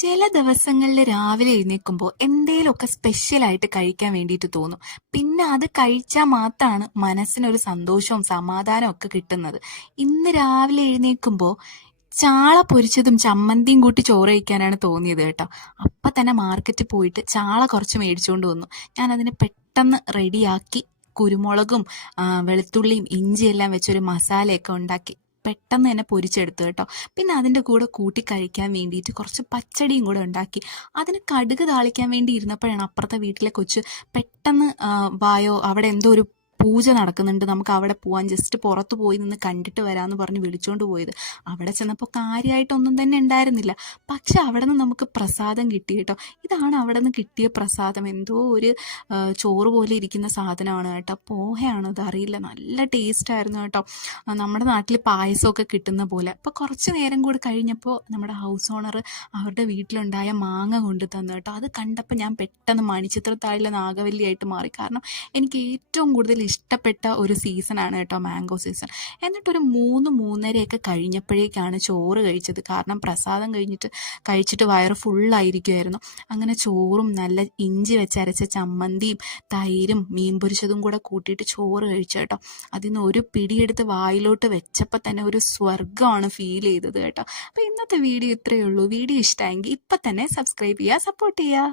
ചില ദിവസങ്ങളിൽ രാവിലെ എഴുന്നേൽക്കുമ്പോൾ എന്തേലുമൊക്കെ സ്പെഷ്യലായിട്ട് കഴിക്കാൻ വേണ്ടിയിട്ട് തോന്നും. പിന്നെ അത് കഴിച്ചാൽ മാത്രമാണ് മനസ്സിനൊരു സന്തോഷവും സമാധാനവും ഒക്കെ കിട്ടുന്നത്. ഇന്ന് രാവിലെ എഴുന്നേൽക്കുമ്പോൾ ചാള പൊരിച്ചതും ചമ്മന്തിയും കൂട്ടി ചോറ് കഴിക്കാനാണ് തോന്നിയത് കേട്ടോ. അപ്പം തന്നെ മാർക്കറ്റിൽ പോയിട്ട് ചാള കുറച്ച് മേടിച്ചുകൊണ്ട് വന്നു. ഞാനതിനെ പെട്ടെന്ന് റെഡിയാക്കി കുരുമുളകും വെളുത്തുള്ളിയും ഇഞ്ചിയെല്ലാം വെച്ചൊരു മസാലയൊക്കെ ഉണ്ടാക്കി പെട്ടെന്ന് തന്നെ പൊരിച്ചെടുത്തു കേട്ടോ. പിന്നെ അതിൻ്റെ കൂടെ കൂട്ടി കഴിക്കാൻ വേണ്ടിയിട്ട് കുറച്ച് പച്ചടിയും കൂടെ ഉണ്ടാക്കി. അതിന് കടുക് താളിക്കാൻ വേണ്ടി ഇരുന്നപ്പോഴാണ് അപ്പുറത്തെ വീട്ടിലെ കൊച്ച് പെട്ടെന്ന് വായോ അവിടെ എന്തോ ഒരു പൂജ നടക്കുന്നുണ്ട്, നമുക്ക് അവിടെ പോവാൻ, ജസ്റ്റ് പുറത്ത് പോയി നിന്ന് കണ്ടിട്ട് വരാമെന്ന് പറഞ്ഞ് വിളിച്ചുകൊണ്ട് പോയത്. അവിടെ ചെന്നപ്പോൾ കാര്യമായിട്ടൊന്നും തന്നെ ഉണ്ടായിരുന്നില്ല. പക്ഷെ അവിടെ നിന്ന് നമുക്ക് പ്രസാദം കിട്ടി കേട്ടോ. ഇതാണ് അവിടെ നിന്ന് കിട്ടിയ പ്രസാദം. എന്തോ ഒരു ചോറ് പോലെ ഇരിക്കുന്ന സാധനമാണ് കേട്ടോ. പോഹയാണോ അതറിയില്ല, നല്ല ടേസ്റ്റ് ആയിരുന്നു കേട്ടോ. നമ്മുടെ നാട്ടിൽ പായസമൊക്കെ കിട്ടുന്ന പോലെ. അപ്പോൾ കുറച്ച് നേരം കൂടി കഴിഞ്ഞപ്പോൾ നമ്മുടെ ഹൗസ് ഓണർ അവരുടെ വീട്ടിലുണ്ടായ മാങ്ങ കൊണ്ട് തന്നു കേട്ടോ. അത് കണ്ടപ്പോൾ ഞാൻ പെട്ടെന്ന് മണിച്ചിത്രത്താഴിലെ നാഗവല്ലിയായിട്ട് മാറി. കാരണം എനിക്ക് ഏറ്റവും കൂടുതൽ ഇഷ്ടപ്പെട്ട ഒരു സീസണാണ് കേട്ടോ മാംഗോ സീസൺ. എന്നിട്ടൊരു 3-3:30 കഴിഞ്ഞപ്പോഴേക്കാണ് ചോറ് കഴിച്ചത്. കാരണം പ്രസാദം കഴിച്ചിട്ട് വയറ് ഫുള്ളായിരിക്കുമായിരുന്നു. അങ്ങനെ ചോറും നല്ല ഇഞ്ചി വെച്ചരച്ച ചമ്മന്തിയും തൈരും മീൻ പൊരിച്ചതും കൂടെ കൂട്ടിയിട്ട് ചോറ് കഴിച്ചു കേട്ടോ. അതിൽ നിന്ന് ഒരു പിടിയെടുത്ത് വായിലോട്ട് വെച്ചപ്പോൾ തന്നെ ഒരു സ്വർഗ്ഗമാണ് ഫീൽ ചെയ്തത് കേട്ടോ. അപ്പോൾ ഇന്നത്തെ വീഡിയോ ഇത്രയേ ഉള്ളൂ. വീഡിയോ ഇഷ്ടമായെങ്കിൽ ഇപ്പം തന്നെ സബ്സ്ക്രൈബ് ചെയ്യുക, സപ്പോർട്ട് ചെയ്യുക.